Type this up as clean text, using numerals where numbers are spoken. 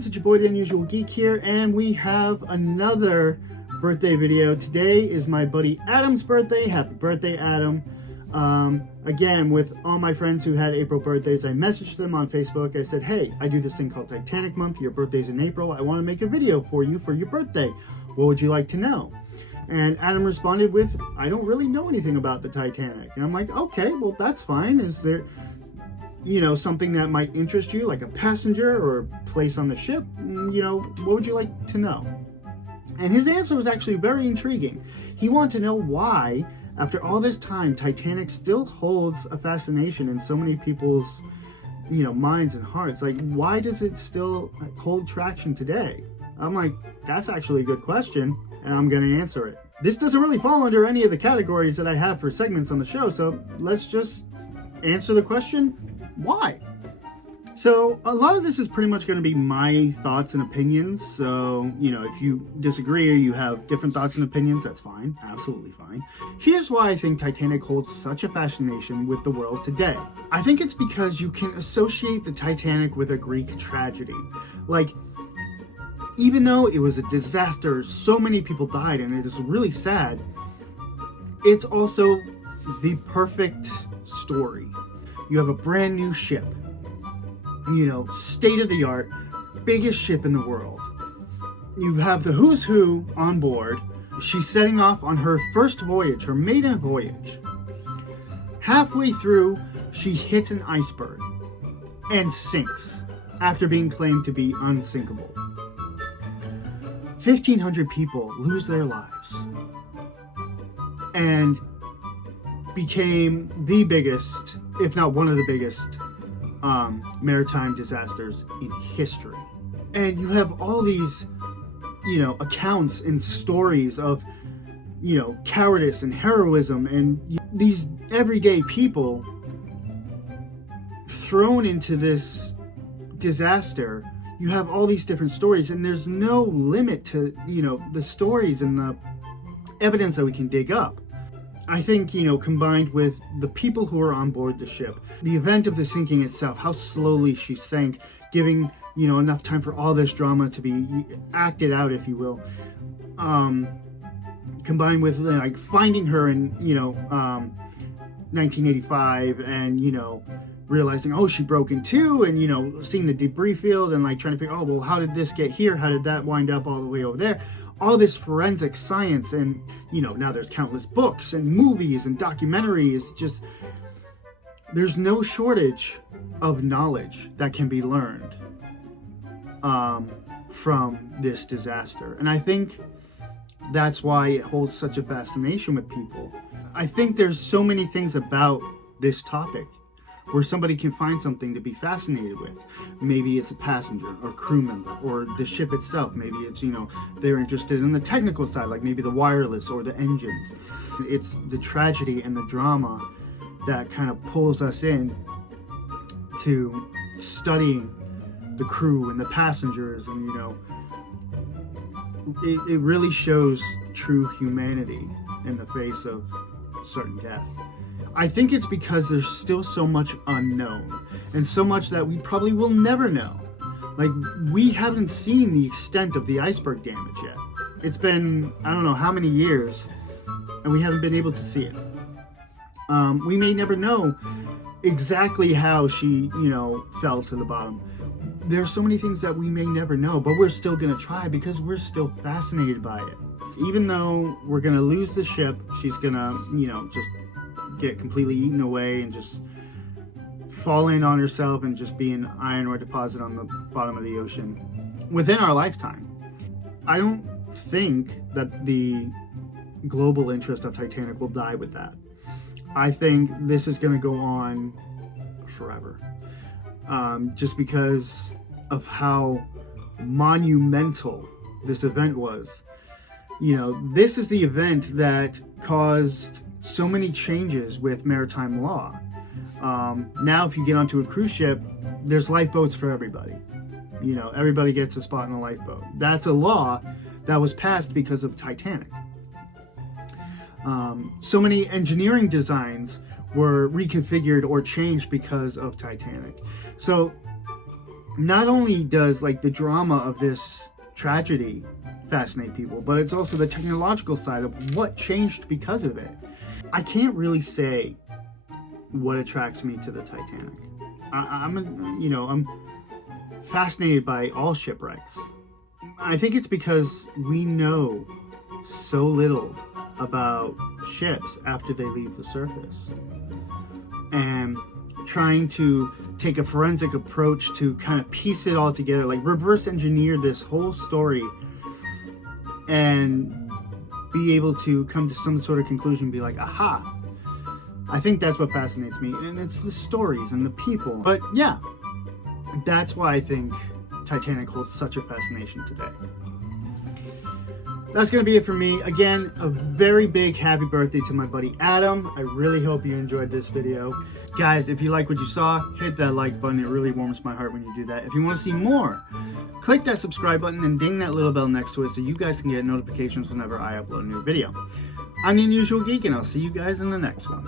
friends, it's your boy the Unusual Geek here, and we have another birthday video. Today is my buddy Adam's birthday. Happy birthday, Adam. Again, with all my friends who had April birthdays, I messaged them on Facebook. I said, hey, I do this thing called Titanic month. Your birthday's in April. I want to make a video for you for your birthday. What would you like to know? And Adam responded with, I don't really know anything about the Titanic. And I'm like, okay, well, that's fine. Is there, something that might interest you, like a passenger or a place on the ship? What would you like to know? And his answer was actually very intriguing. He wanted to know why, after all this time, Titanic still holds a fascination in so many people's, minds and hearts. Like, why does it still hold traction today? I'm like, that's actually a good question, and I'm going to answer it. This doesn't really fall under any of the categories that I have for segments on the show, so let's just answer the question, why? So a lot of this is pretty much going to be my thoughts and opinions. So, if you disagree or you have different thoughts and opinions, that's fine. Absolutely fine. Here's why I think Titanic holds such a fascination with the world today. I think it's because you can associate the Titanic with a Greek tragedy. Like, even though it was a disaster, so many people died, and it is really sad, it's also the perfect story. You have a brand new ship, state of the art, biggest ship in the world. You have the who's who on board. She's setting off on her first voyage, her maiden voyage. Halfway through, she hits an iceberg and sinks after being claimed to be unsinkable. 1,500 people lose their lives and became the biggest, if not one of the biggest, maritime disasters in history. And you have all these, accounts and stories of, cowardice and heroism, and these everyday people thrown into this disaster. You have all these different stories, and there's no limit to, the stories and the evidence that we can dig up. I think, combined with the people who are on board the ship, the event of the sinking itself, how slowly she sank, giving, enough time for all this drama to be acted out, if you will. Combined with, finding her in, 1985 and, realizing, oh, she broke in two, and, seeing the debris field and, trying to figure, oh, well, how did this get here? How did that wind up all the way over there? All this forensic science, and now there's countless books and movies and documentaries. Just, there's no shortage of knowledge that can be learned from this disaster, and I think that's why it holds such a fascination with people. I think there's so many things about this topic where somebody can find something to be fascinated with. Maybe it's a passenger or crew member or the ship itself. Maybe it's, they're interested in the technical side, like maybe the wireless or the engines. It's the tragedy and the drama that kind of pulls us in to studying the crew and the passengers, and, it really shows true humanity in the face of certain death. I think it's because there's still so much unknown, and so much that we probably will never know. Like, we haven't seen the extent of the iceberg damage yet. It's been, I don't know how many years, and we haven't been able to see it. We may never know exactly how she, fell to the bottom. There are so many things that we may never know, but we're still going to try because we're still fascinated by it. Even though we're going to lose the ship, she's going to, just get completely eaten away and just fall in on herself and just be an iron ore deposit on the bottom of the ocean within our lifetime. I don't think that the global interest of Titanic will die with that. I think this is going to go on forever, just because of how monumental this event was. This is the event that caused so many changes with maritime law. Now if you get onto a cruise ship, there's lifeboats for everybody. Everybody gets a spot in a lifeboat. That's a law that was passed because of Titanic. So many engineering designs were reconfigured or changed because of Titanic. So not only does like the drama of this tragedy fascinate people, but it's also the technological side of what changed because of it. I can't really say what attracts me to the Titanic. I'm fascinated by all shipwrecks. I think it's because we know so little about ships after they leave the surface, and trying to take a forensic approach to kind of piece it all together, like reverse engineer this whole story and be able to come to some sort of conclusion, be like, aha. I think that's what fascinates me, and it's the stories and the people. But yeah, that's why I think Titanic holds such a fascination today. That's going to be it for me. Again, a very big happy birthday to my buddy Adam. I really hope you enjoyed this video. Guys, if you like what you saw, hit that like button. It really warms my heart when you do that. If you want to see more, click that subscribe button and ding that little bell next to it so you guys can get notifications whenever I upload a new video. I'm the Unusual Geek, and I'll see you guys in the next one.